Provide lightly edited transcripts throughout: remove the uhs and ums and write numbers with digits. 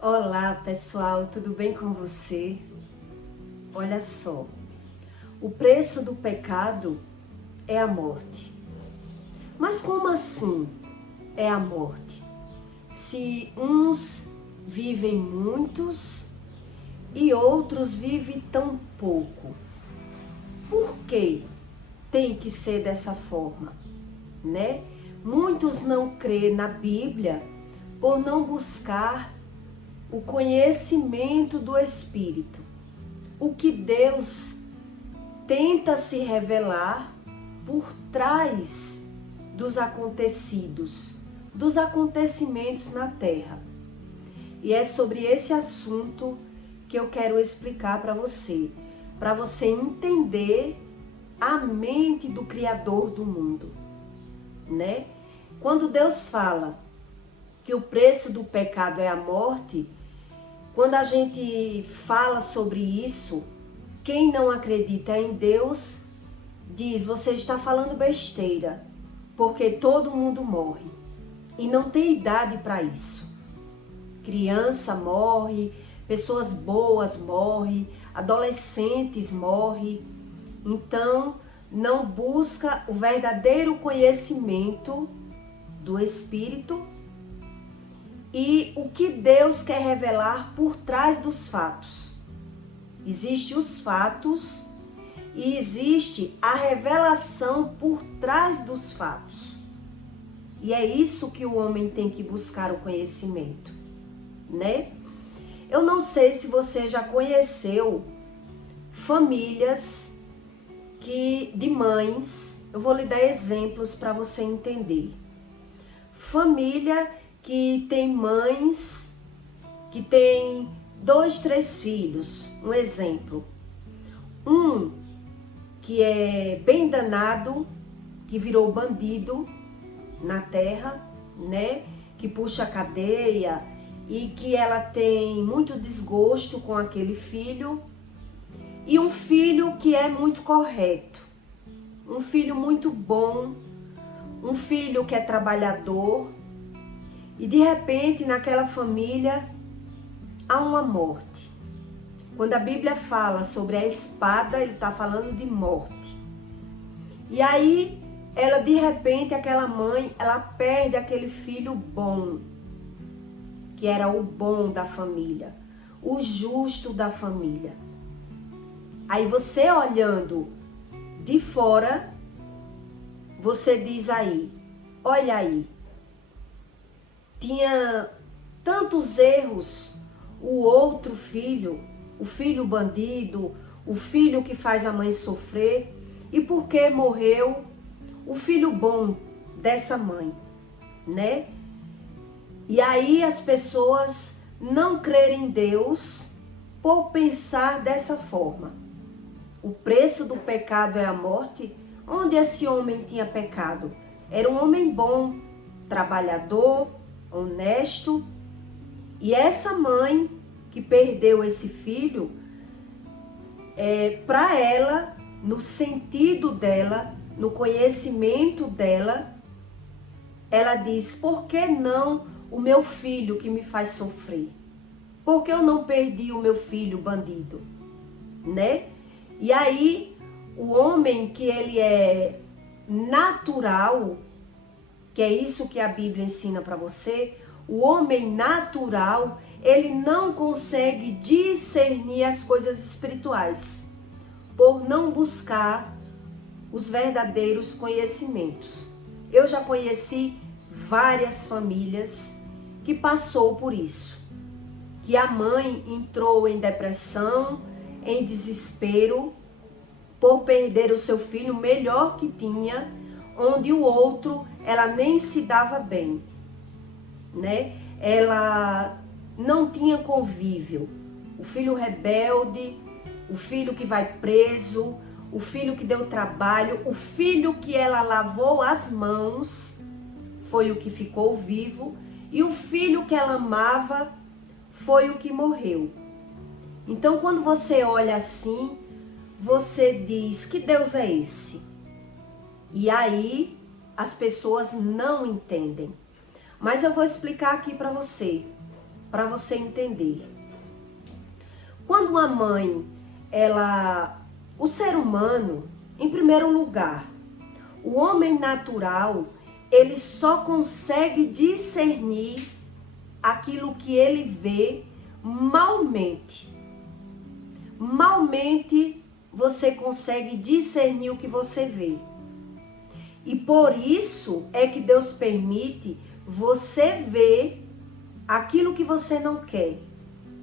Olá pessoal, tudo bem com você? Olha só, o preço do pecado é a morte. Mas como assim é a morte? Se uns vivem muitos e outros vivem tão pouco, por que tem que ser dessa forma, né? Muitos não crêem na Bíblia por não buscar o conhecimento do Espírito. O que Deus tenta se revelar por trás dos acontecidos, dos acontecimentos na Terra. E é sobre esse assunto que eu quero explicar para você entender a mente do Criador do mundo, né? Quando Deus fala que o preço do pecado é a morte, quando a gente fala sobre isso, quem não acredita em Deus diz: você está falando besteira, porque todo mundo morre e não tem idade para isso. Criança morre, pessoas boas morrem, adolescentes morrem. Então, não busca o verdadeiro conhecimento do Espírito e o que Deus quer revelar por trás dos fatos. Existem os fatos e existe a revelação por trás dos fatos. E é isso que o homem tem que buscar o conhecimento, né? Eu não sei se você já conheceu famílias de mães, eu vou lhe dar exemplos para você entender. Família que tem mães que tem 2, 3 filhos, um exemplo. Um que é bem danado, que virou bandido na terra, né? Que puxa a cadeia e que ela tem muito desgosto com aquele filho. E um filho que é muito correto, um filho muito bom, um filho que é trabalhador. E de repente naquela família há uma morte. Quando a Bíblia fala sobre a espada, ele está falando de morte. E aí, ela de repente, aquela mãe, ela perde aquele filho bom, que era o bom da família, o justo da família. Aí você olhando de fora, você diz aí, olha aí, tinha tantos erros o outro filho, o filho bandido, o filho que faz a mãe sofrer, e por que morreu o filho bom dessa mãe, né? E aí as pessoas não crerem em Deus por pensar dessa forma. O preço do pecado é a morte. Onde esse homem tinha pecado? Era um homem bom, trabalhador, honesto. E essa mãe que perdeu esse filho, para ela, no sentido dela, no conhecimento dela, ela diz: por que não o meu filho que me faz sofrer? Por que eu não perdi o meu filho bandido? Né? E aí, o homem que ele é natural, que é isso que a Bíblia ensina para você, o homem natural, ele não consegue discernir as coisas espirituais, por não buscar os verdadeiros conhecimentos. Eu já conheci várias famílias que passou por isso, que a mãe entrou em depressão, em desespero, por perder o seu filho melhor que tinha, onde o outro, ela nem se dava bem, né? Ela não tinha convívio. O filho rebelde, o filho que vai preso, o filho que deu trabalho, o filho que ela lavou as mãos, foi o que ficou vivo, e o filho que ela amava foi o que morreu. Então, quando você olha assim, você diz: que Deus é esse? E aí, as pessoas não entendem. Mas eu vou explicar aqui para você. para você entender. Quando uma mãe, o ser humano, em primeiro lugar, o homem natural, ele só consegue discernir aquilo que ele vê malmente. Malmente você consegue discernir o que você vê. E por isso é que Deus permite você ver aquilo que você não quer.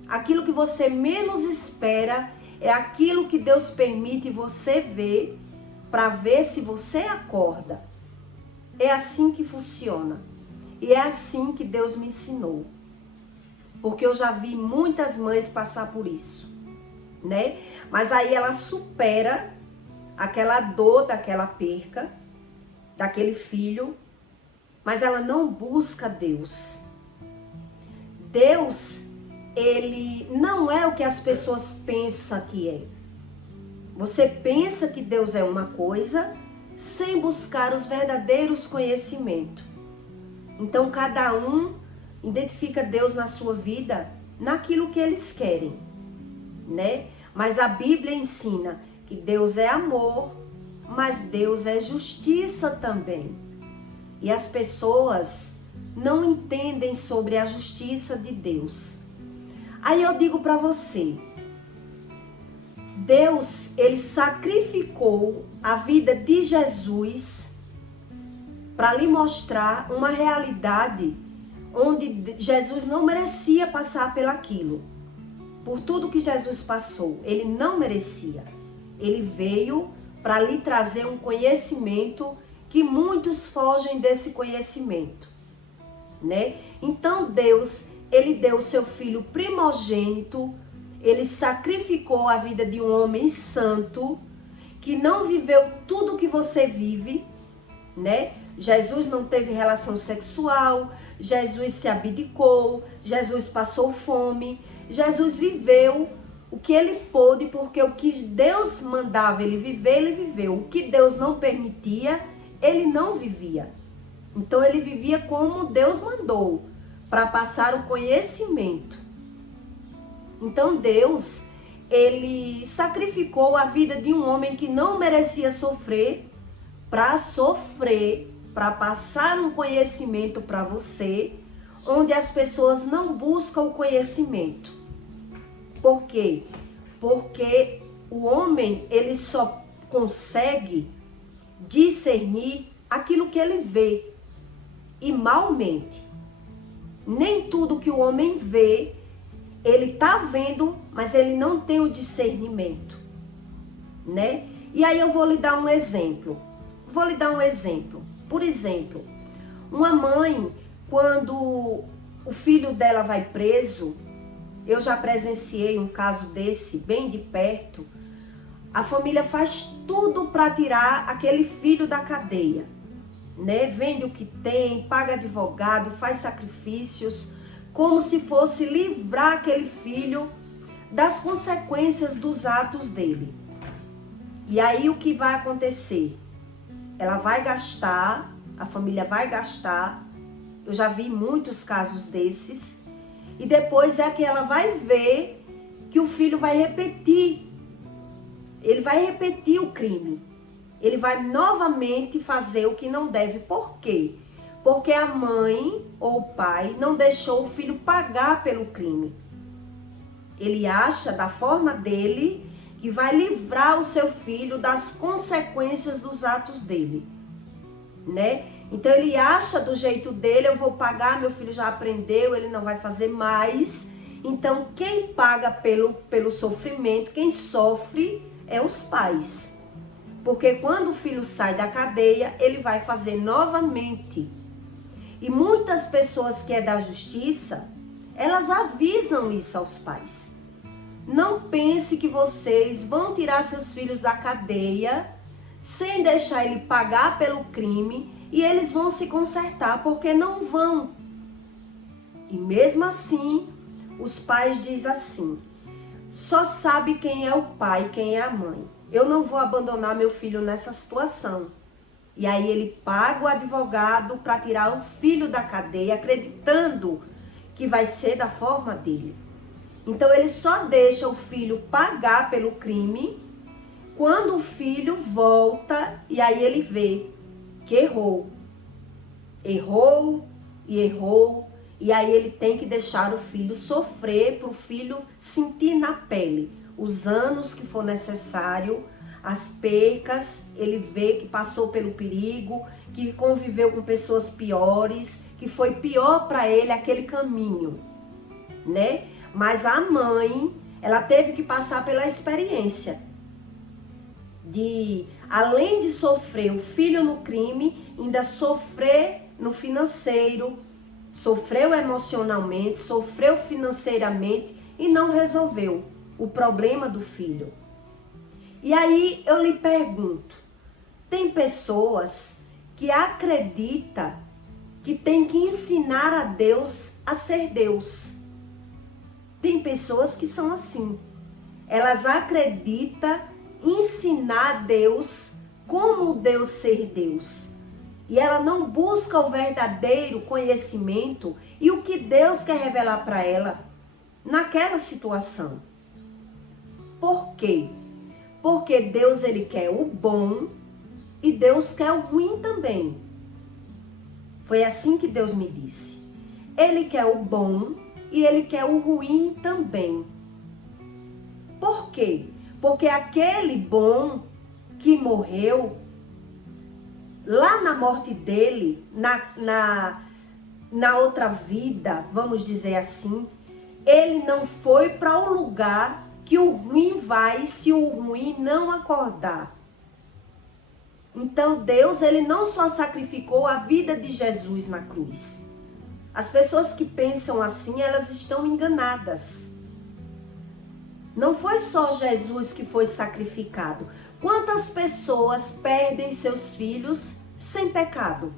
Aquilo que você menos espera é aquilo que Deus permite você ver para ver se você acorda. É assim que funciona. E é assim que Deus me ensinou. Porque eu já vi muitas mães passar por isso, né? Mas aí ela supera aquela dor daquela perca, daquele filho, mas ela não busca Deus. Deus, ele não é o que as pessoas pensam que é. Você pensa que Deus é uma coisa sem buscar os verdadeiros conhecimentos. Então cada um identifica Deus na sua vida naquilo que eles querem, né? Mas a Bíblia ensina que Deus é amor, mas Deus é justiça também. E as pessoas não entendem sobre a justiça de Deus. Aí eu digo para você, Deus, ele sacrificou a vida de Jesus para lhe mostrar uma realidade onde Jesus não merecia passar pelaquilo. Por tudo que Jesus passou, ele não merecia. Ele veio para lhe trazer um conhecimento que muitos fogem desse conhecimento, né? Então Deus, ele deu o seu filho primogênito, ele sacrificou a vida de um homem santo, que não viveu tudo que você vive, né? Jesus não teve relação sexual, Jesus se abdicou, Jesus passou fome, Jesus viveu o que ele pôde, porque o que Deus mandava ele viver, ele viveu. O que Deus não permitia, ele não vivia. Então ele vivia como Deus mandou, para passar o conhecimento. Então Deus, ele sacrificou a vida de um homem que não merecia sofrer, para passar um conhecimento para você, onde as pessoas não buscam o conhecimento. Por quê? Porque o homem, ele só consegue discernir aquilo que ele vê, e malmente. Nem tudo que o homem vê, ele tá vendo, mas ele não tem o discernimento, né? E aí eu vou lhe dar um exemplo. Por exemplo, uma mãe, quando o filho dela vai preso, eu já presenciei um caso desse bem de perto. A família faz tudo para tirar aquele filho da cadeia, né? Vende o que tem, paga advogado, faz sacrifícios, como se fosse livrar aquele filho das consequências dos atos dele. E aí o que vai acontecer? Ela vai gastar, a família vai gastar, eu já vi muitos casos desses, e depois é que ela vai ver que o filho vai repetir. Ele vai repetir o crime. Ele vai novamente fazer o que não deve. Por quê? Porque a mãe ou o pai não deixou o filho pagar pelo crime. Ele acha da forma dele que vai livrar o seu filho das consequências dos atos dele, né? Então ele acha do jeito dele, eu vou pagar, meu filho já aprendeu, ele não vai fazer mais. Então quem paga pelo sofrimento, quem sofre é os pais. Porque quando o filho sai da cadeia, ele vai fazer novamente. E muitas pessoas que é da justiça, elas avisam isso aos pais. Não pense que vocês vão tirar seus filhos da cadeia sem deixar ele pagar pelo crime e eles vão se consertar, porque não vão. E mesmo assim, os pais dizem assim: só sabe quem é o pai, quem é a mãe. Eu não vou abandonar meu filho nessa situação. E aí ele paga o advogado para tirar o filho da cadeia, acreditando que vai ser da forma dele. Então ele só deixa o filho pagar pelo crime quando o filho volta e aí ele vê que errou. Errou e errou. E aí ele tem que deixar o filho sofrer, para o filho sentir na pele os anos que for necessário, as percas, ele vê que passou pelo perigo, que conviveu com pessoas piores, que foi pior para ele aquele caminho, né? Mas a mãe, ela teve que passar pela experiência de, além de sofrer o filho no crime, ainda sofrer no financeiro, sofreu emocionalmente, sofreu financeiramente e não resolveu o problema do filho. E aí eu lhe pergunto, tem pessoas que acreditam que tem que ensinar a Deus a ser Deus. Tem pessoas que são assim. Elas acreditam ensinar a Deus como Deus ser Deus. E ela não busca o verdadeiro conhecimento e o que Deus quer revelar para ela naquela situação. Por quê? Porque Deus, ele quer o bom e Deus quer o ruim também. Foi assim que Deus me disse. Ele quer o bom e ele quer o ruim também. Por quê? Porque aquele bom que morreu, lá na morte dele, na outra vida, vamos dizer assim, ele não foi para o lugar que o ruim vai se o ruim não acordar. Então Deus, ele não só sacrificou a vida de Jesus na cruz. As pessoas que pensam assim, elas estão enganadas. Não foi só Jesus que foi sacrificado. Quantas pessoas perdem seus filhos sem pecado,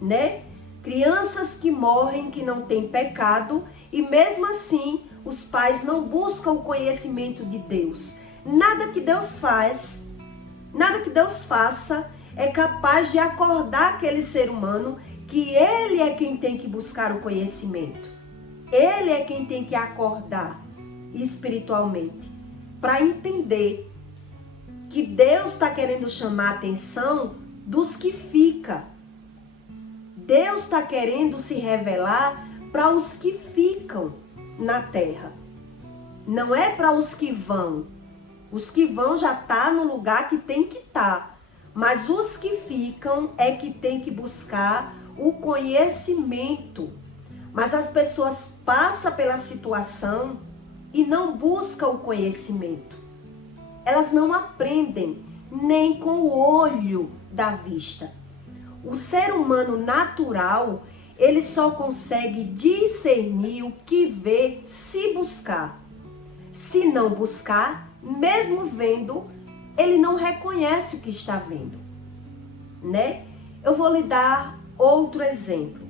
né? Crianças que morrem, que não têm pecado, e mesmo assim os pais não buscam o conhecimento de Deus. Nada que Deus faz, nada que Deus faça é capaz de acordar aquele ser humano que ele é quem tem que buscar o conhecimento. Ele é quem tem que acordar espiritualmente para entender que Deus está querendo chamar a atenção dos que ficam. Deus está querendo se revelar para os que ficam na terra. Não é para os que vão. Os que vão já estão no lugar que tem que estar. Mas os que ficam é que tem que buscar o conhecimento. Mas as pessoas passam pela situação e não buscam o conhecimento. Elas não aprendem nem com o olho da vista. O ser humano natural, ele só consegue discernir o que vê se buscar. Se não buscar, mesmo vendo, ele não reconhece o que está vendo, né? Eu vou lhe dar outro exemplo.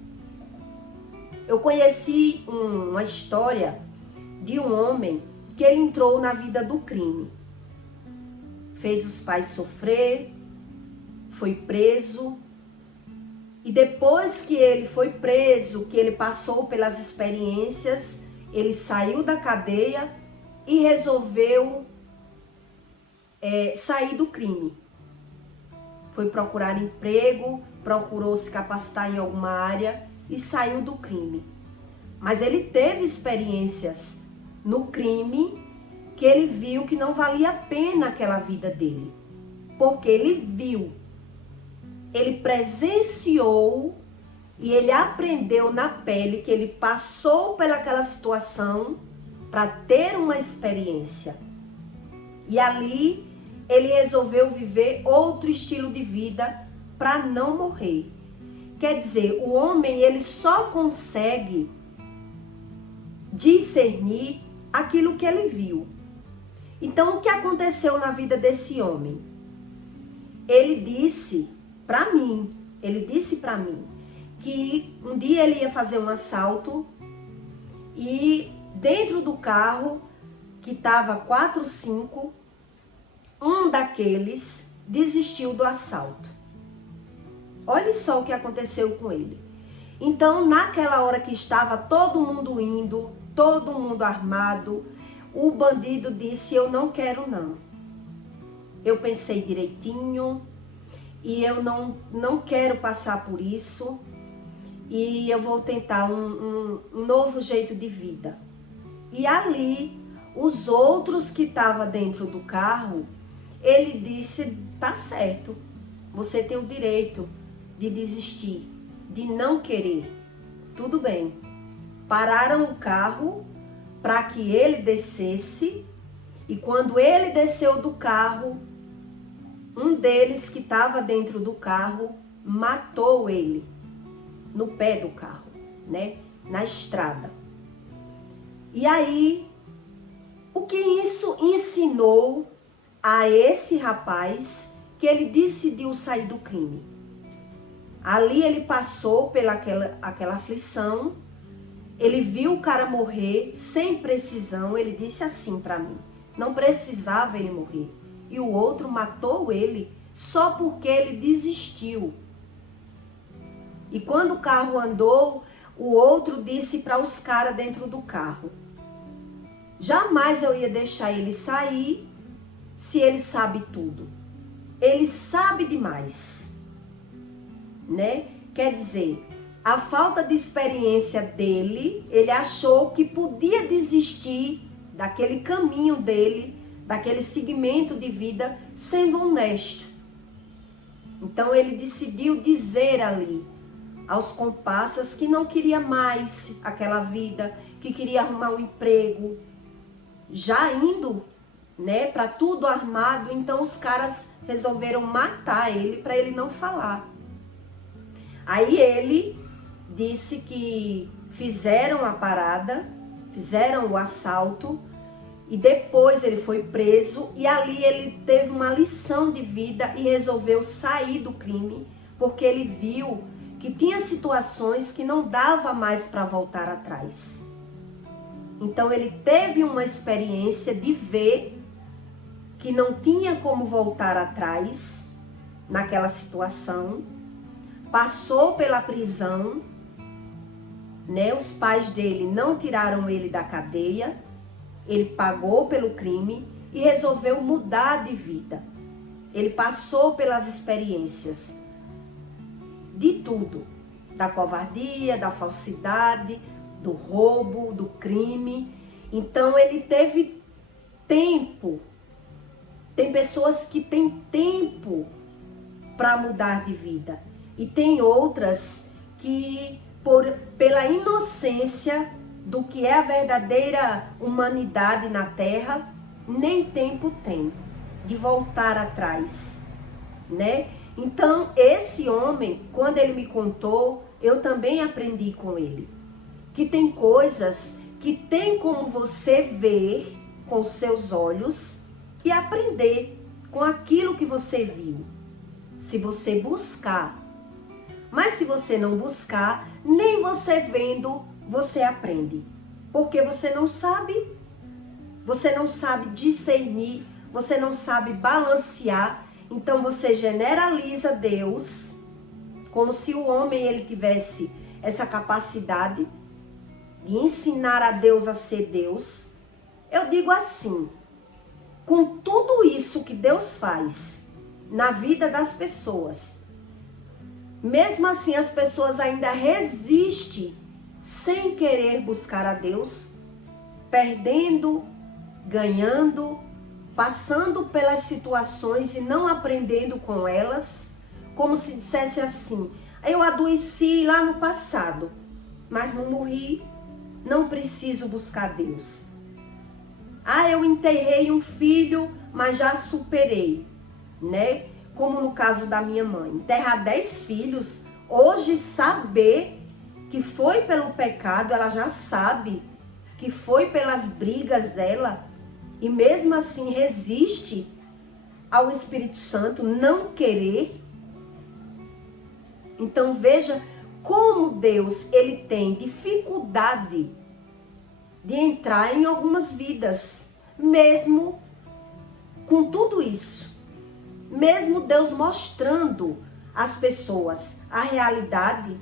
Eu conheci uma história de um homem que ele entrou na vida do crime. Fez os pais sofrer, foi preso. E depois que ele foi preso, que ele passou pelas experiências, ele saiu da cadeia e resolveu sair do crime. Foi procurar emprego, procurou se capacitar em alguma área e saiu do crime. Mas ele teve experiências no crime que ele viu que não valia a pena aquela vida dele. Porque ele viu, ele presenciou e ele aprendeu na pele que ele passou pelaquela situação para ter uma experiência. E ali ele resolveu viver outro estilo de vida para não morrer. Quer dizer, o homem, ele só consegue discernir aquilo que ele viu. Então, o que aconteceu na vida desse homem? Ele disse para mim que um dia ele ia fazer um assalto e dentro do carro, que estava 4, 5, um daqueles desistiu do assalto. Olha só o que aconteceu com ele. Então, naquela hora que estava todo mundo indo, todo mundo armado, o bandido disse, eu não quero não. Eu pensei direitinho e eu não quero passar por isso e eu vou tentar um novo jeito de vida. E ali, os outros que estavam dentro do carro, ele disse, tá certo, você tem o direito de desistir, de não querer. Tudo bem. Pararam o carro para que ele descesse e quando ele desceu do carro, um deles que estava dentro do carro matou ele no pé do carro, né? Na estrada. E aí, o que isso ensinou a esse rapaz que ele decidiu sair do crime? Ali ele passou aquela aflição, ele viu o cara morrer sem precisão, ele disse assim para mim, não precisava ele morrer. E o outro matou ele só porque ele desistiu. E quando o carro andou, o outro disse para os caras dentro do carro, jamais eu ia deixar ele sair se ele sabe tudo. Ele sabe demais, né? Quer dizer, a falta de experiência dele, ele achou que podia desistir daquele caminho dele, daquele segmento de vida, sendo honesto. Então ele decidiu dizer ali aos comparsas que não queria mais aquela vida, que queria arrumar um emprego, já indo, né, para tudo armado. Então os caras resolveram matar ele para ele não falar. Aí ele disse que fizeram a parada, fizeram o assalto e depois ele foi preso e ali ele teve uma lição de vida e resolveu sair do crime porque ele viu que tinha situações que não dava mais para voltar atrás. Então ele teve uma experiência de ver que não tinha como voltar atrás naquela situação, passou pela prisão, né? Os pais dele não tiraram ele da cadeia, ele pagou pelo crime e resolveu mudar de vida. Ele passou pelas experiências de tudo, da covardia, da falsidade, do roubo, do crime. Então ele teve tempo. Tem pessoas que têm tempo para mudar de vida e tem outras que pela inocência do que é a verdadeira humanidade na Terra, nem tempo tem de voltar atrás, né? Então, esse homem, quando ele me contou, eu também aprendi com ele. Que tem coisas que tem como você ver com os seus olhos e aprender com aquilo que você viu. Se você buscar. Mas se você não buscar, nem você vendo, você aprende. Porque você não sabe discernir, você não sabe balancear. Então você generaliza Deus, como se o homem ele tivesse essa capacidade de ensinar a Deus a ser Deus. Eu digo assim, com tudo isso que Deus faz na vida das pessoas, mesmo assim as pessoas ainda resistem sem querer buscar a Deus, perdendo, ganhando, passando pelas situações e não aprendendo com elas, como se dissesse assim, eu adoeci lá no passado, mas não morri, não preciso buscar Deus. Eu enterrei um filho, mas já superei, né? Como no caso da minha mãe, enterrar 10 filhos, hoje saber que foi pelo pecado, ela já sabe que foi pelas brigas dela, e mesmo assim resiste ao Espírito Santo, não querer. Então veja como Deus ele tem dificuldade de entrar em algumas vidas, mesmo com tudo isso. Mesmo Deus mostrando às pessoas a realidade,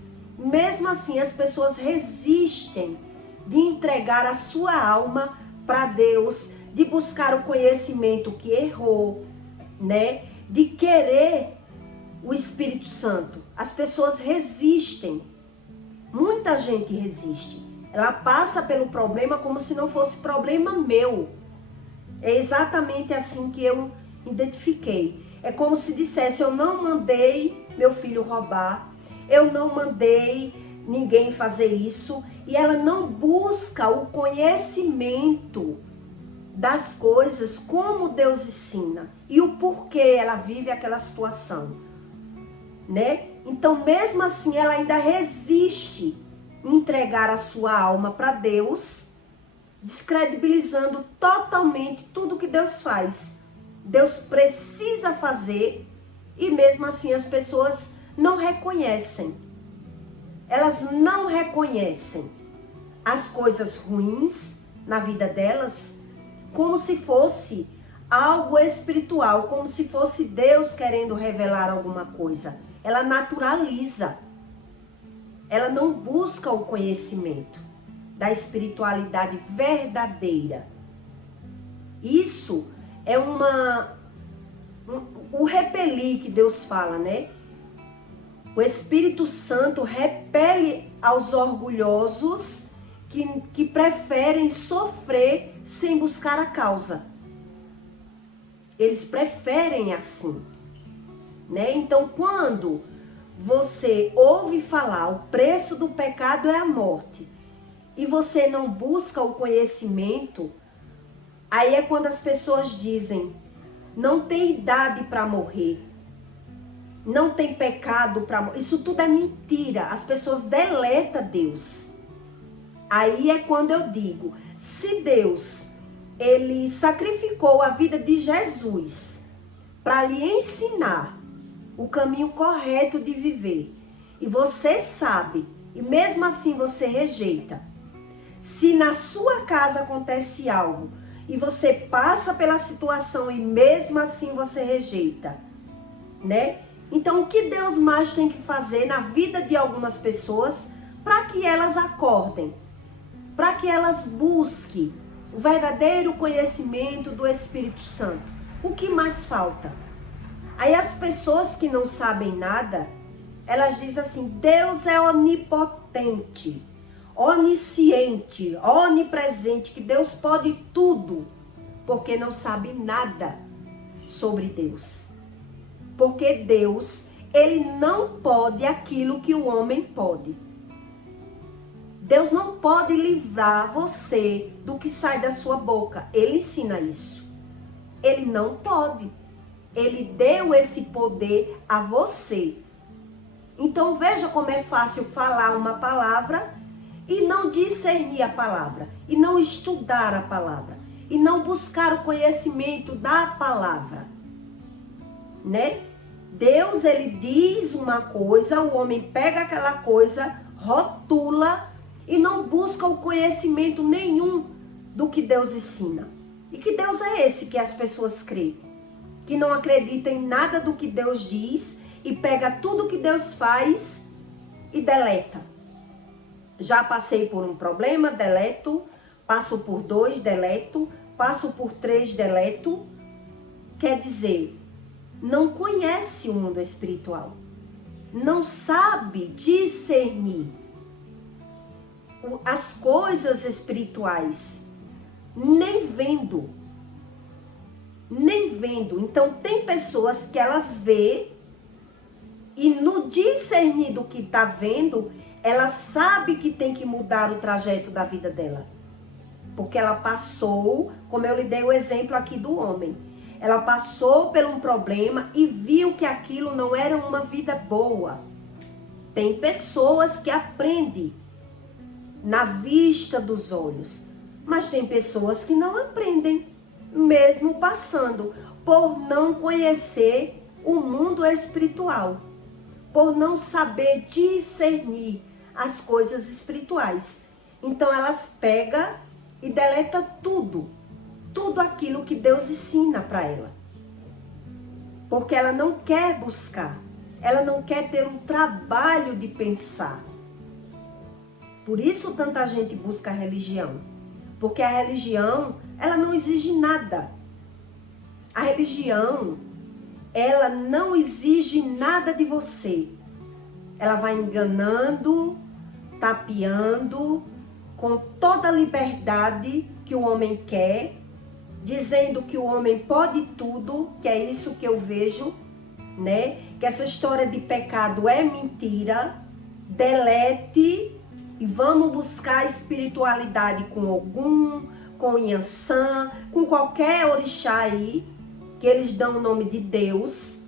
mesmo assim as pessoas resistem de entregar a sua alma para Deus, de buscar o conhecimento que errou, né? De querer o Espírito Santo. As pessoas resistem. Muita gente resiste. Ela passa pelo problema como se não fosse problema meu. É exatamente assim que eu identifiquei. É como se dissesse, eu não mandei meu filho roubar, eu não mandei ninguém fazer isso, e ela não busca o conhecimento das coisas como Deus ensina e o porquê ela vive aquela situação, né? Então, mesmo assim, ela ainda resiste em entregar a sua alma para Deus, descredibilizando totalmente tudo que Deus faz. Deus precisa fazer, e mesmo assim as pessoas não reconhecem. Elas não reconhecem as coisas ruins na vida delas como se fosse algo espiritual, como se fosse Deus querendo revelar alguma coisa. Ela naturaliza. Ela não busca o conhecimento da espiritualidade verdadeira. Isso é o repelir que Deus fala, né? O Espírito Santo repele aos orgulhosos que preferem sofrer sem buscar a causa. Eles preferem assim, né? Então, quando você ouve falar o preço do pecado é a morte, e você não busca o conhecimento, aí é quando as pessoas dizem, não tem idade para morrer, não tem pecado para morrer. Isso tudo é mentira, as pessoas deletam Deus. Aí é quando eu digo, se Deus, ele sacrificou a vida de Jesus para lhe ensinar o caminho correto de viver, e você sabe, e mesmo assim você rejeita, se na sua casa acontece algo, e você passa pela situação e mesmo assim você rejeita, né? Então o que Deus mais tem que fazer na vida de algumas pessoas para que elas acordem, para que elas busquem o verdadeiro conhecimento do Espírito Santo? O que mais falta? Aí as pessoas que não sabem nada, elas dizem assim, Deus é onipotente, onisciente, onipresente, que Deus pode tudo, porque não sabe nada sobre Deus. Porque Deus, ele não pode aquilo que o homem pode. Deus não pode livrar você do que sai da sua boca. Ele ensina isso. Ele não pode. Ele deu esse poder a você. Então veja como é fácil falar uma palavra e não discernir a palavra, e não estudar a palavra, e não buscar o conhecimento da palavra, né? Deus, ele diz uma coisa, o homem pega aquela coisa, rotula e não busca o conhecimento nenhum do que Deus ensina. E que Deus é esse que as pessoas creem? Que não acreditam em nada do que Deus diz e pega tudo que Deus faz e deleta. Já passei por um problema, deleto. Passo por 2, deleto. Passo por 3, deleto. Quer dizer, não conhece o mundo espiritual. Não sabe discernir as coisas espirituais. Nem vendo. Nem vendo. Então, tem pessoas que elas vê e no discernir do que está vendo, ela sabe que tem que mudar o trajeto da vida dela. Porque ela passou, como eu lhe dei o exemplo aqui do homem, ela passou por um problema e viu que aquilo não era uma vida boa. Tem pessoas que aprendem na vista dos olhos, mas tem pessoas que não aprendem, mesmo passando, por não conhecer o mundo espiritual, por não saber discernir as coisas espirituais. Então elas pegam e deletam tudo aquilo que Deus ensina para ela. Porque ela não quer buscar, ela não quer ter um trabalho de pensar. Por isso tanta gente busca a religião. Porque a religião, ela não exige nada. A religião, ela não exige nada de você. Ela vai enganando, tapeando, com toda a liberdade que o homem quer, dizendo que o homem pode tudo, que é isso que eu vejo, né? Que essa história de pecado é mentira. Delete e vamos buscar espiritualidade com Ogum, com Yansan, com qualquer orixá aí, que eles dão o nome de Deus.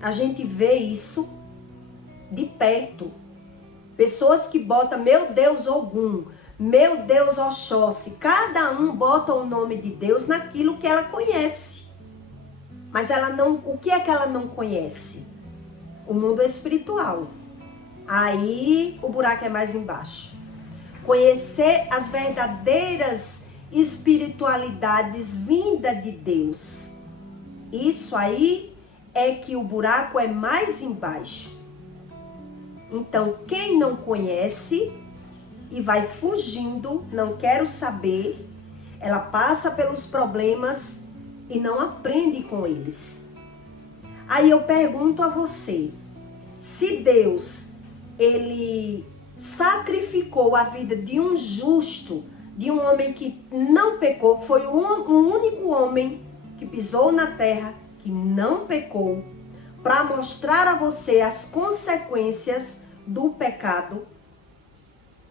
A gente vê isso de perto. Pessoas que botam meu Deus Ogum, meu Deus Oxóssi, cada um bota o nome de Deus naquilo que ela conhece. Mas ela não, o que é que ela não conhece? O mundo espiritual. Aí o buraco é mais embaixo. Conhecer as verdadeiras espiritualidades vindas de Deus. Isso aí é que o buraco é mais embaixo. Então, quem não conhece e vai fugindo, não quero saber, ela passa pelos problemas e não aprende com eles. Aí eu pergunto a você, se Deus, ele sacrificou a vida de um justo, de um homem que não pecou, foi o único homem que pisou na terra, que não pecou, para mostrar a você as consequências do pecado.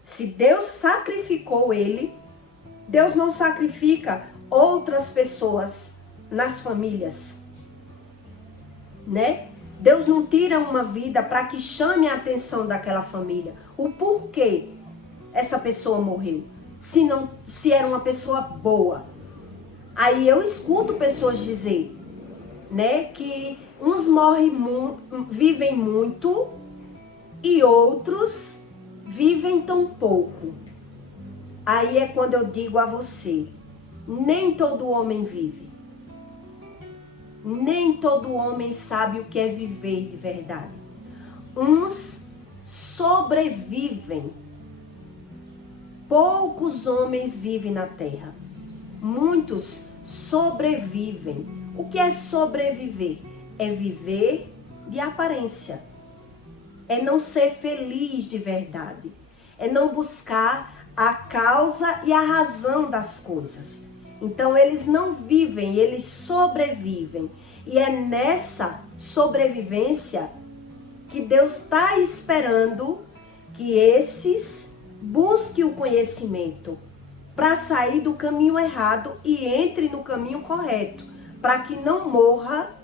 Se Deus sacrificou ele, Deus não sacrifica outras pessoas nas famílias, né? Deus não tira uma vida para que chame a atenção daquela família. O porquê essa pessoa morreu? Se era uma pessoa boa. Aí eu escuto pessoas dizer, né, que uns vivem muito e outros vivem tão pouco. Aí é quando eu digo a você, nem todo homem vive. Nem todo homem sabe o que é viver de verdade. Uns sobrevivem. Poucos homens vivem na terra. Muitos sobrevivem. O que é sobreviver? É viver de aparência. É não ser feliz de verdade. É não buscar a causa e a razão das coisas. Então eles não vivem, eles sobrevivem. E é nessa sobrevivência que Deus está esperando que esses busquem o conhecimento para sair do caminho errado e entre no caminho correto, para que não morra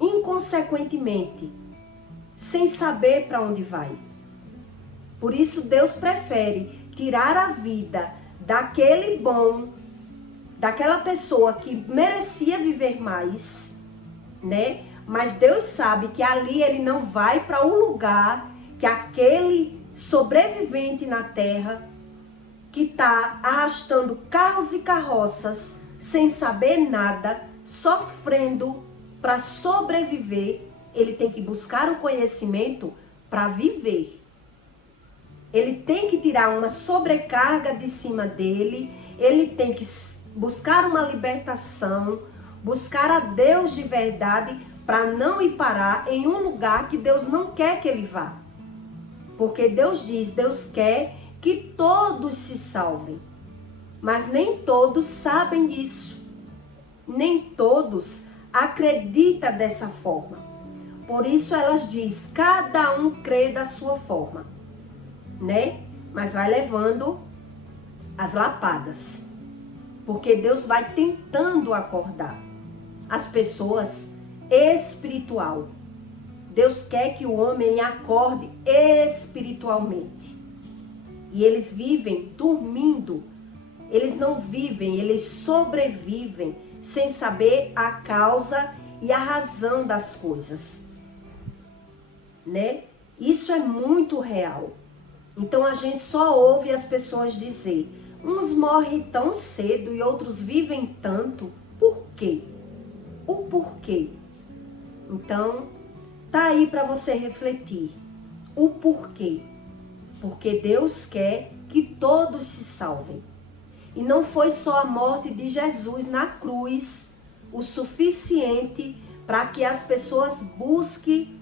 inconsequentemente, sem saber para onde vai. Por isso Deus prefere tirar a vida daquele bom, daquela pessoa que merecia viver mais, né? Mas Deus sabe que ali ele não vai para o lugar que aquele sobrevivente na terra, que está arrastando carros e carroças, sem saber nada, sofrendo para sobreviver, ele tem que buscar o conhecimento para viver. Ele tem que tirar uma sobrecarga de cima dele, ele tem que buscar uma libertação, buscar a Deus de verdade para não ir parar em um lugar que Deus não quer que ele vá. Porque Deus diz, Deus quer que todos se salvem. Mas nem todos sabem disso. Nem todos acreditam dessa forma. Por isso elas dizem, cada um crê da sua forma, né? Mas vai levando as lapadas. Porque Deus vai tentando acordar as pessoas espiritual. Deus quer que o homem acorde espiritualmente. E eles vivem dormindo. Eles não vivem, eles sobrevivem sem saber a causa e a razão das coisas, né? Isso é muito real. Então a gente só ouve as pessoas dizer, uns morrem tão cedo e outros vivem tanto. Por quê? O porquê? Então, tá aí para você refletir. O porquê? porque Deus quer que todos se salvem. E não foi só a morte de Jesus na cruz o suficiente para que as pessoas busquem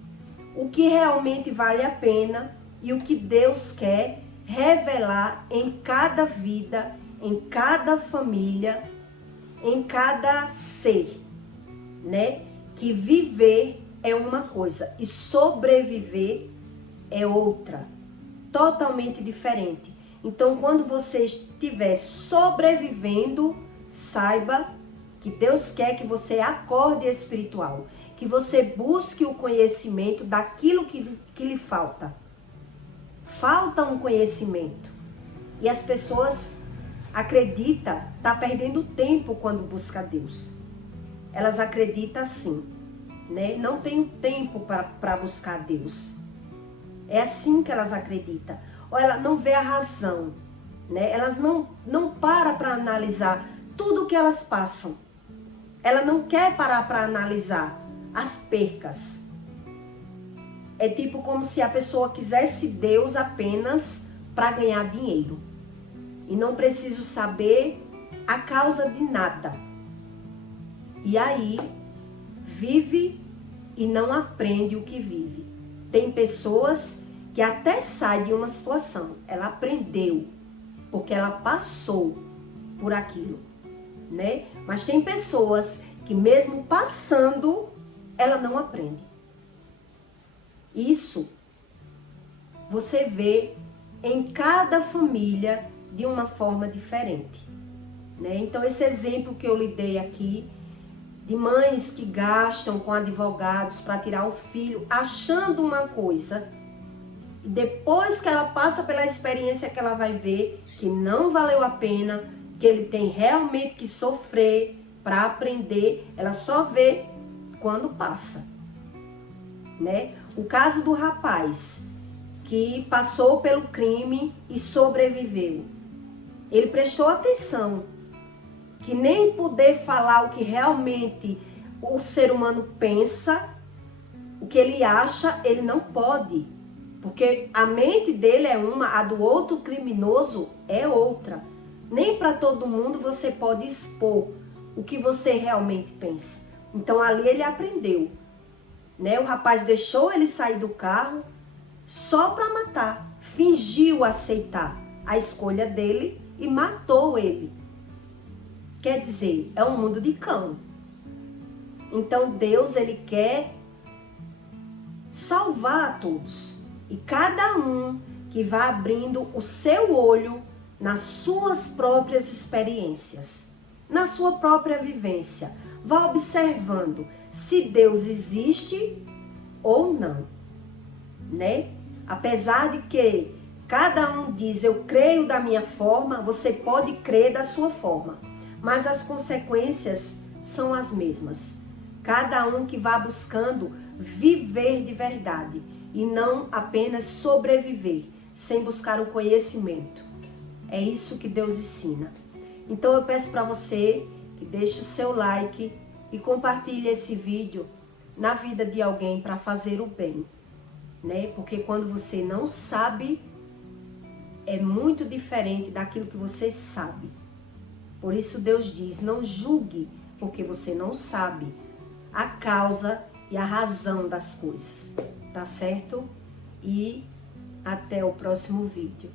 o que realmente vale a pena e o que Deus quer revelar em cada vida, em cada família, em cada ser, né? Que viver é uma coisa e sobreviver é outra, totalmente diferente. Então, quando você estiver sobrevivendo, saiba que Deus quer que você acorde espiritual, que você busque o conhecimento daquilo que lhe falta. Falta um conhecimento. E as pessoas acreditam, tá perdendo tempo quando busca Deus. Elas acreditam assim, né? Não tenho tempo para buscar Deus. É assim que elas acreditam. Ou ela não vê a razão, né? Elas não param para analisar tudo que elas passam. Ela não quer parar para analisar as percas. É tipo como se a pessoa quisesse Deus apenas para ganhar dinheiro. E não preciso saber a causa de nada. E aí, vive e não aprende o que vive. Tem pessoas que até saem de uma situação. Ela aprendeu, porque ela passou por aquilo, né? Mas tem pessoas que mesmo passando, ela não aprende. Isso você vê em cada família de uma forma diferente, né? Então esse exemplo que eu lhe dei aqui, de mães que gastam com advogados para tirar o filho, achando uma coisa, e depois que ela passa pela experiência que ela vai ver que não valeu a pena, que ele tem realmente que sofrer para aprender, ela só vê quando passa, né? O caso do rapaz que passou pelo crime e sobreviveu. Ele prestou atenção, que nem poder falar o que realmente o ser humano pensa, o que ele acha, ele não pode. Porque a mente dele é uma, a do outro criminoso é outra. Nem para todo mundo você pode expor o que você realmente pensa. Então ali ele aprendeu, né? O rapaz deixou ele sair do carro só para matar. Fingiu aceitar a escolha dele e matou ele. Quer dizer, é um mundo de cão. Então Deus, ele quer salvar a todos. E cada um que vá abrindo o seu olho nas suas próprias experiências, na sua própria vivência, vá observando se Deus existe ou não, né? Apesar de que cada um diz, eu creio da minha forma, você pode crer da sua forma, mas as consequências são as mesmas. Cada um que vá buscando viver de verdade e não apenas sobreviver, sem buscar o conhecimento. É isso que Deus ensina. Então eu peço para você que deixe o seu like e compartilhe esse vídeo na vida de alguém para fazer o bem, né? Porque quando você não sabe, é muito diferente daquilo que você sabe. Por isso Deus diz, não julgue, porque você não sabe a causa e a razão das coisas, tá certo? E até o próximo vídeo.